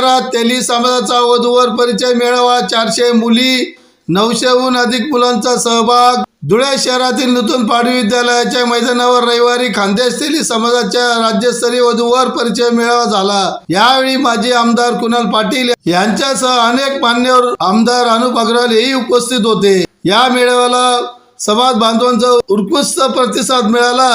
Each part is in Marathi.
शहरात तेली समाजाचा वधूवर परिचय मेळावा. चारशे मुली नऊशेहून अधिक मुलांचा सहभाग. धुळे शहरातील नूतन पाडवी विद्यालयाच्या मैदानावर रविवारी खानदेश तेली समाजाच्या राज्यस्तरीय वधूवर परिचय मेळावा झाला. यावेळी माजी आमदार कुणाल पाटील यांच्यासह अनेक मान्यवर आमदार अनुप अग्रवाल हेही उपस्थित होते. या मेळाव्याला समाज बांधवांचा उत्कृष्ट प्रतिसाद मिळाला.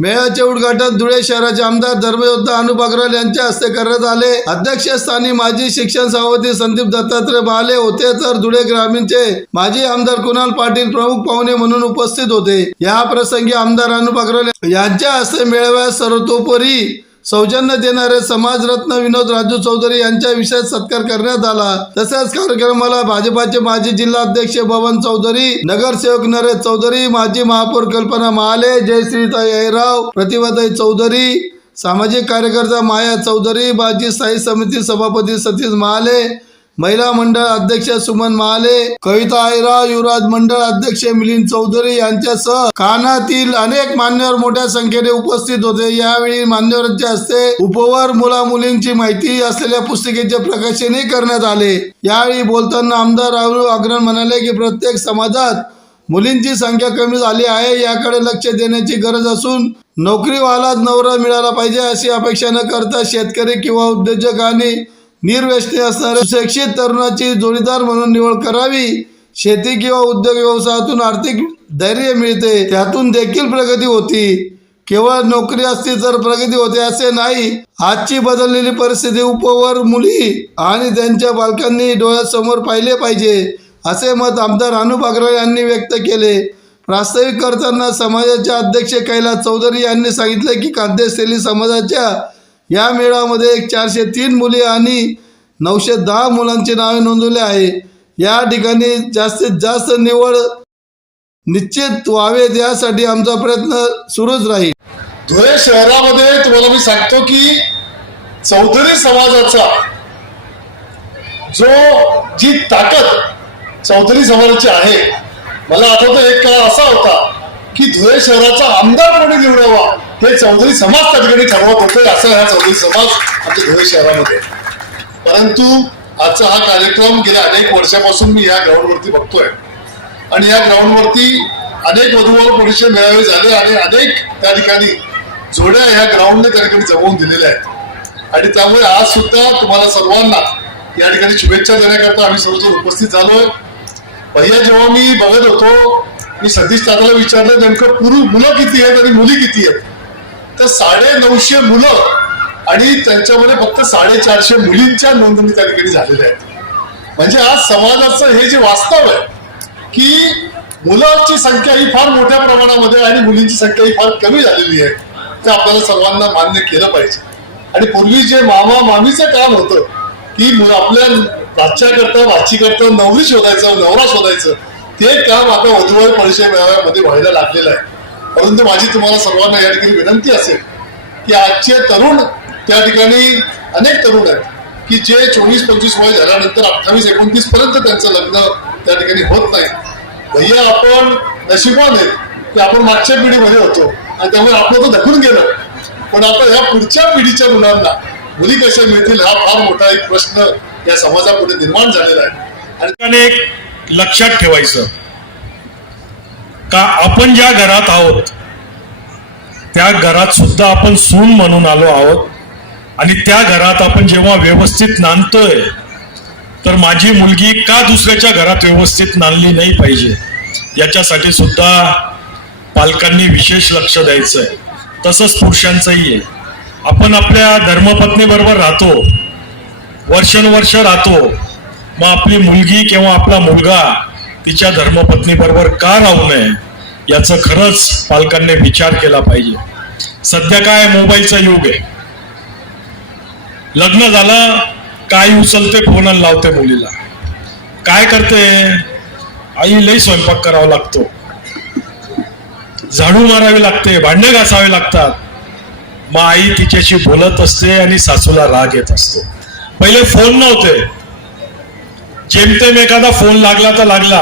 मेळ्याचे उद्घाटन धुळे शहराचे आमदार धर्मयोद्धा अनुप अग्रवाल यांच्या हस्ते करण्यात आले. अध्यक्षस्थानी माजी शिक्षण सभापती संदीप दत्तात्रय बाले होते तर धुळे ग्रामीणचे माजी आमदार कुणाल पाटील प्रमुख पाहुणे म्हणून उपस्थित होते. या प्रसंगी आमदार अनुप अग्रवाल यांच्या हस्ते मेळाव्यात सर्वतोपरी सौजन्य देणारे समाजरत्न विनोद राजू चौधरी यांच्या विशेष सत्कार करण्यात आला. तसेच कार्यक्रमाला भाजपाचे माजी जिल्हाध्यक्ष बबन चौधरी नगरसेवक नरेश चौधरी माजी महापौर कल्पना महाले जयश्रीताई अहिराव प्रतिभाताई चौधरी सामाजिक कार्यकर्ता माया चौधरी माजी स्थायी समिती सभापती सतीश महाले महिला मंडळ अध्यक्ष सुमन महाले कविता आयरा युवराज मंडळ अध्यक्ष मिलिंद चौधरी यांच्यासह कानातील अनेक मान्यवर मोठ्या संख्येने उपस्थित होते. यावेळी मान्यवरांच्या हस्ते उपवर मुला मुलींची माहिती असलेल्या पुस्तिकेचे प्रकाशनही करण्यात आले. यावेळी बोलताना आमदार राहुल अग्रन म्हणाले की प्रत्येक समाजात मुलींची संख्या कमी झाली आहे याकडे लक्ष देण्याची गरज असून नोकरीवालाच नवरा मिळाला पाहिजे अशी अपेक्षा न करता शेतकरी किंवा उद्योजकांनी निर्व्यसनी असणाऱ्या सुशिक्षित तरुणाची जोडीदार म्हणून निवड करावी. शेती किंवा उद्योग व्यवसायातून आर्थिक धैर्य मिळते. त्यातून देखील प्रगती होती. केवळ नोकरी असती तर प्रगती होते असे नाही. आजची बदललेली परिस्थिती उपवर मुली आणि त्यांच्या पालकांनी डोळ्यासमोर पाहिले पाहिजे असे मत आमदार अनुप अग्रवाल यांनी व्यक्त केले. प्रास्ताविक करताना समाजाचे अध्यक्ष कैलास चौधरी यांनी सांगितले की खाद्य समाजाच्या या मेळाव्यामध्ये एक चारशे तीन मुली आणि नऊशे दहा मुलांची नावे नोंदवली आहे. या ठिकाणी जास्तीत जास्त निवड निश्चित व्हावेत यासाठी आमचा प्रयत्न सुरूच राहील. धुळे शहरामध्ये तुम्हाला मी सांगतो की चौधरी समाजाचा जो जी ताकद चौधरी समाजाची आहे मला आठवतं एक काळ असा होता. की धुळे शहराचा आमदार कोणी निवडावा. हे चौधरी समाज त्या ठिकाणी ठरवत होते असं हा चौधरी समाज आमच्या धुळे शहरामध्ये. परंतु आजचा हा कार्यक्रम गेल्या अनेक वर्षापासून मी या ग्राउंडवरती बघतोय. आणि या ग्राउंडवरती अनेक वधूवर परिचय मेळावे झाले आणि अनेक त्या ठिकाणी जोड्या ह्या ग्राउंडने त्या ठिकाणी जमवून दिलेल्या आहेत. आणि त्यामुळे आज सुद्धा तुम्हाला सर्वांना या ठिकाणी शुभेच्छा देण्याकरता आम्ही सर्वजण उपस्थित झालोय. पहिल्या जेव्हा मी बघत होतो मी सतीश दादाला विचारलं नेमकं पुरुष मुलं किती आहेत आणि मुली किती आहेत? तर साडे नऊशे मुलं आणि त्यांच्यामध्ये फक्त साडेचारशे मुलींच्या नोंदणी त्या ठिकाणी झालेल्या आहेत. म्हणजे आज समाजाचं हे जे वास्तव आहे की मुलांची संख्या ही फार मोठ्या प्रमाणामध्ये आणि मुलींची संख्या ही फार कमी झालेली आहे ते आपल्याला सर्वांना मान्य केलं पाहिजे. आणि पूर्वी जे मामा मामीचं काम होतं की मुलं आपल्या भाच्या करता करता नवरी शोधायचं नवरा शोधायचं ते काम आता वधूवर परिचय मेळाव्यामध्ये व्हायला लागलेलं आहे. परंतु माझी तुम्हाला सर्वांना या ठिकाणी विनंती असेल की आजचे तरुण त्या ठिकाणी अनेक तरुण आहेत की जे चोवीस पंचवीस वय झाल्यानंतर अठ्ठावीस एकोणतीस पर्यंत त्यांचं लग्न त्या ठिकाणी होत नाही. भैया आपण नशिबान आहेत की आपण मागच्या पिढीमध्ये होतो आणि त्यामुळे आपलं तर धकून गेलं. पण आता या पुढच्या पिढीच्या मुलांना मुली कशा मिळतील हा फार मोठा एक प्रश्न या समाजापुढे निर्माण झालेला आहे. आणि एक लक्षात ठेवायचं. का आपण ज्या घरात आहोत त्या घरात सुद्धा आपण सून म्हणून आलो आहोत आणि त्या घरात आपण जेव्हा व्यवस्थित नांदतोय तर माझी मुलगी का दुसऱ्याच्या घरात व्यवस्थित नांदली नाही पाहिजे? याच्यासाठी सुद्धा पालकांनी विशेष लक्ष द्यायचं आहे तसंच पुरुषांचंही. आहे आपण आपल्या धर्मपत्नीबरोबर राहतो. वर्षानुवर्ष राहतो. मग आपली मुलगी किंवा आपला मुलगा तिच्या धर्मपत्नी बरोबर का राहू नये याचं खरंच पालकांनी विचार केला पाहिजे. सध्या काय मोबाईलचा युग आहे. लग्न झालं काय उचलते फोन लावते मुलीला. काय करते? आई लई स्वयंपाक करावा लागतो. झाडू मारावी लागते भांडे घासावे लागतात. मग आई तिच्याशी बोलत असते आणि सासूला राग येत असतो. पहिले फोन नव्हते. जेमतेम एखादा फोन लागला तर लागला.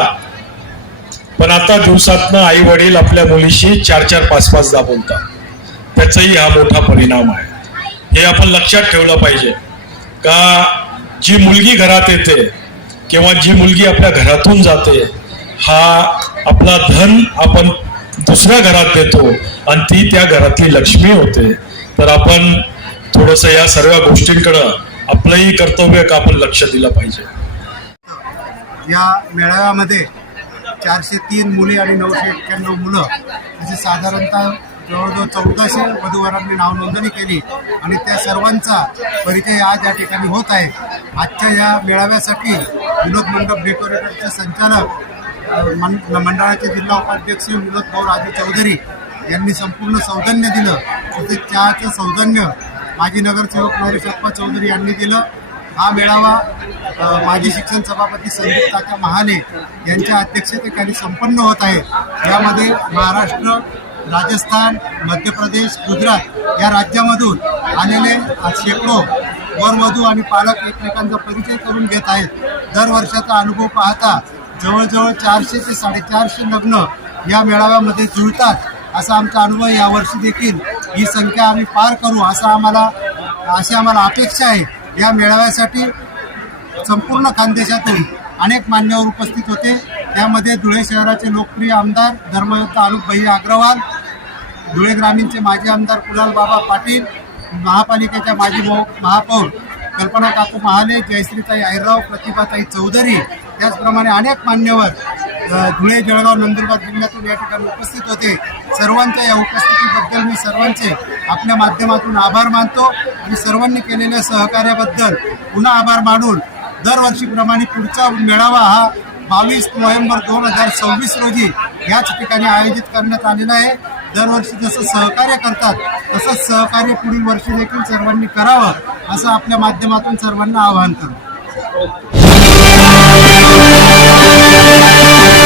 पण आता दिवसातनं आई वडील आपल्या मुलीशी चार चार पाच पाचदा बोलतात. त्याचाही हा मोठा परिणाम आहे. हे आपण लक्षात ठेवलं पाहिजे. का जी मुलगी घरात येते किंवा जी मुलगी आपल्या घरातून जाते हा आपला धन आपण दुसऱ्या घरात देतो आणि ती त्या घरातली लक्ष्मी होते. तर आपण थोडंसं या सर्व गोष्टींकडं आपलंही कर्तव्य का आपण लक्ष दिलं पाहिजे? या मेळाव्यामध्ये चारशे तीन मुली आणि नऊशे एक्क्याण्णव मुलं असे साधारणतः जवळजवळ चौदाशे वधूवरांनी नाव नोंदणी केली आणि त्या सर्वांचा परिचय आज या ठिकाणी होत आहे. आजच्या या मेळाव्यासाठी विनोद मंडप डेकोरेटरचे संचालक मं मंडळाचे जिल्हा उपाध्यक्ष विनोद भाऊ राजू चौधरी यांनी संपूर्ण सौजन्य दिलं. तसेच चहाचं सौजन्य माजी नगरसेवक नरेश अप्पा चौधरी यांनी दिलं. हा मेळावा माजी शिक्षण सभापती संदीप काका महाने यांच्या अध्यक्षतेखाली संपन्न होत आहे. यामध्ये महाराष्ट्र राजस्थान मध्य प्रदेश गुजरात या राज्यामधून आलेले शेकडो वरवधू आणि पालक एकमेकांचा परिचय करून घेत आहेत. दर वर्षाचा अनुभव पाहता जवळजवळ चारशे ते साडेचारशे लग्न या मेळाव्यामध्ये जुळतात असा आमचा अनुभव यावर्षी देखील ही संख्या आम्ही पार करू असा आम्हाला अशी आम्हाला अपेक्षा आहे. या मेळाव्यासाठी संपूर्ण खानदेशातून अनेक मान्यवर उपस्थित होते. त्यामध्ये धुळे शहराचे लोकप्रिय आमदार धर्मयोद्धा अनुप भैया अग्रवाल धुळे ग्रामीणचे माजी आमदार कुलालबाबा पाटील महापालिकेच्या माजी महापौर कल्पना काकू महाले जयश्रीताई आयराव प्रतिभाताई चौधरी त्याचप्रमाणे अनेक मान्यवर धुळे जळगाव नंदुरबार जिल्ह्यातून या ठिकाणी उपस्थित होते. सर्वांच्या या उपस्थितीबद्दल मी सर्वांचे आपल्या माध्यमातून आभार मानतो. आणि सर्वांनी केलेल्या सहकार्याबद्दल पुन्हा आभार मानून दरवर्षीप्रमाणे पुढचा मेळावा हा बावीस नोव्हेंबर दोन हजार सव्वीस रोजी याच ठिकाणी आयोजित करण्यात आलेला आहे. दरवर्षी जसं सहकार्य करतात तसंच सहकार्य पुढील वर्षी देखील सर्वांनी करावं असं आपल्या माध्यमातून सर्वांना आवाहन करतो.